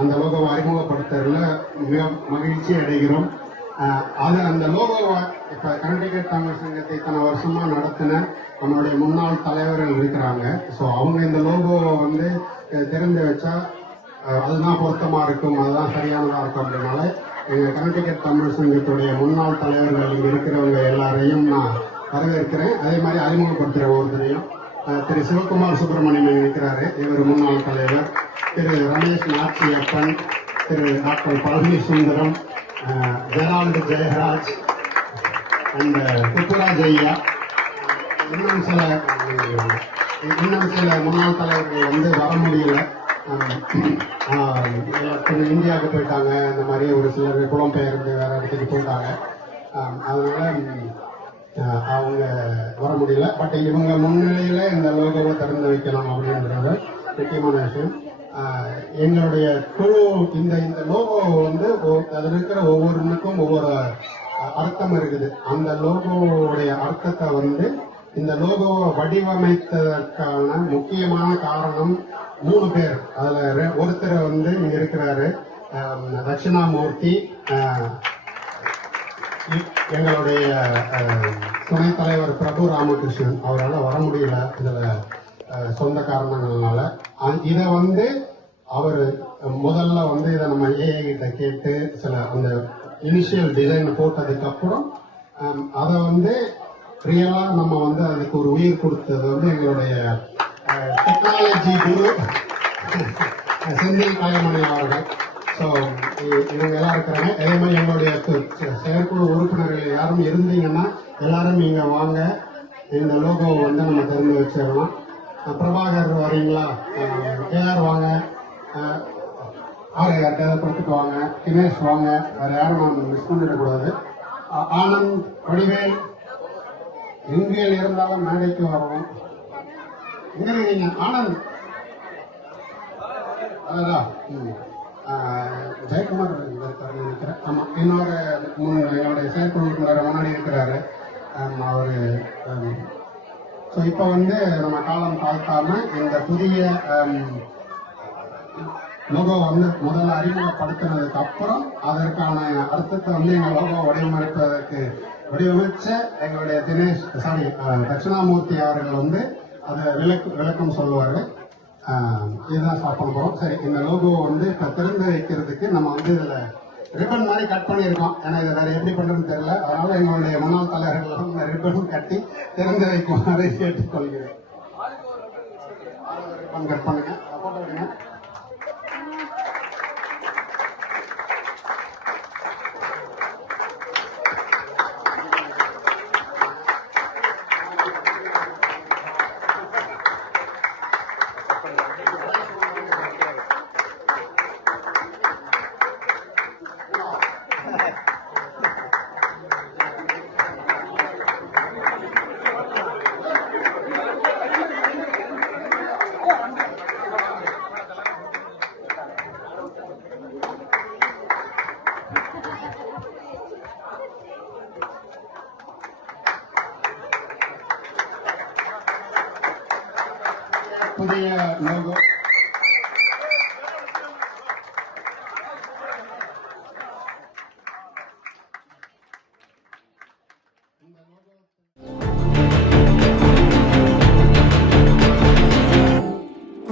அந்த லோகோவை அறிமுகப்படுத்துறதுல மிக மகிழ்ச்சி அடைகிறோம். அது அந்த லோகோவை இப்போ கர்நாடக தமிழ் சங்கத்தை இத்தனை வருஷமா நடத்தின நம்மளுடைய முன்னாள் தலைவர்கள் இருக்கிறாங்க. ஸோ அவங்க இந்த லோகோவை வந்து திறந்து வச்சா அதுதான் பொருத்தமா இருக்கும், அதுதான் சரியானதா இருக்கும். அப்படின்னால எங்க கர்நாடக தமிழ் சங்கத்துடைய முன்னாள் தலைவர்கள் இங்க இருக்கிறவங்க எல்லாரையும் நான் வரவேற்கிறேன். அதே மாதிரி அறிமுகப்படுத்துகிற ஒருத்தரையும் திரு சிவகுமார் சுப்பிரமணியன் இருக்கிறாரு, இவர் முன்னாள் தலைவர். திரு ரமேஷ் நாச்சியப்பன், திரு doctor Palani Sundaram, Gerald Jeyaraj and Puthuraj ஐயா, இன்னும் சில முன்னாள் தலைவர்கள் வந்து வர முடியல. இந்தியாவுக்கு போயிட்டாங்க, இந்த மாதிரி ஒரு சிலர் புலம்பெயர்ந்து வேற இடத்துக்கு போயிட்டாங்க. அதனால அவங்க வர முடியல. பட் இவங்க முன்னிலையில இந்த லோகோவை திறந்து வைக்கணும் அப்படின்றது முக்கியமான விஷயம். எங்களுடைய குழு இந்த லோகோ வந்து அதில் இருக்கிற ஒவ்வொருனுக்கும் ஒவ்வொரு அர்த்தம் இருக்குது. அந்த லோகோவுடைய அர்த்தத்தை வந்து இந்த லோகோவை வடிவமைத்ததற்கான முக்கியமான காரணம் 3 பேர். அதுல ஒருத்தர் வந்து இங்க இருக்கிறாரு, தட்சிணாமூர்த்தி, எங்களுடைய துணைத் தலைவர் பிரபு ராமகிருஷ்ணன். அவரால் வர முடியல இதுல சொந்த காரணங்கள்னால. இதை வந்து அவர் முதல்ல வந்து இதை நம்ம ஏஐ கிட்ட கேட்டு சில அந்த இனிஷியல் டிசைன் போட்டதுக்கு அப்புறம் அதை வந்து ரியலா நம்ம வந்து அதுக்கு ஒரு உயிர் கொடுத்தது வந்து எங்களுடைய டெக்னாலஜி குரு செந்தில் கலைமணி அவர்கள். ஸோ இவங்க எல்லாம் இருக்கிறாங்க. அதே மாதிரி எங்களுடைய செயற்குழு உறுப்பினர்கள் யாரும் இருந்தீங்கன்னா எல்லாரும் இங்க வாங்க, இந்த லோகோவை வந்து நம்ம திறந்து வச்சிடலாம். பிரபாகர் வரீங்களா? கேஆர் வாங்க, யார்கிட்ட கொடுத்துட்டு வாங்க, தினேஷ் வாங்க, வேற யாரும் நான் மிஸ் பண்ணிடக்கூடாது. ஆனந்த், வடிவேல் எங்கே இருந்தாலும் மேடைக்கு வரணும். எங்க இருக்கீங்க? ஆனந்த் அதான் ஜெயக்குமார் இருக்காரு நினைக்கிறேன். ஆமா, என்னுடைய செயற்குழு முன்னாடி இருக்கிறாரு அவரு. ஸோ இப்போ வந்து நம்ம காலம் பார்க்காம இந்த புதிய லோகோ வந்து முதல்ல அறிமுகப்படுத்தினதுக்கு அப்புறம் அதற்கான அர்த்தத்தை வந்து எங்கள் லோகோ வடிவமைச்ச எங்களுடைய தட்சிணாமூர்த்தி அவர்கள் வந்து அதை விளக்கம் சொல்லுவாரு. இதுதான் சாப்பிட போறோம். சரி, இந்த லோகோ வந்து இப்ப திறந்து வைக்கிறதுக்கு நம்ம வந்து இதுல ரிப்பன் மாதிரி கட் பண்ணியிருக்கோம். ஏன்னா இதை வேற எப்படி பண்றதுன்னு தெரியல. அதனால எங்களுடைய முன்னாள் தலைவர்கள் இந்த ரிப்பனும் கட்டி திறந்து வைக்குமாறு கேட்டுக்கொள்கிறேன். ரிப்பன் கட் பண்ணுங்க, போட்டோ விடுங்க. புதிய லோகோ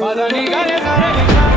Padani gane sare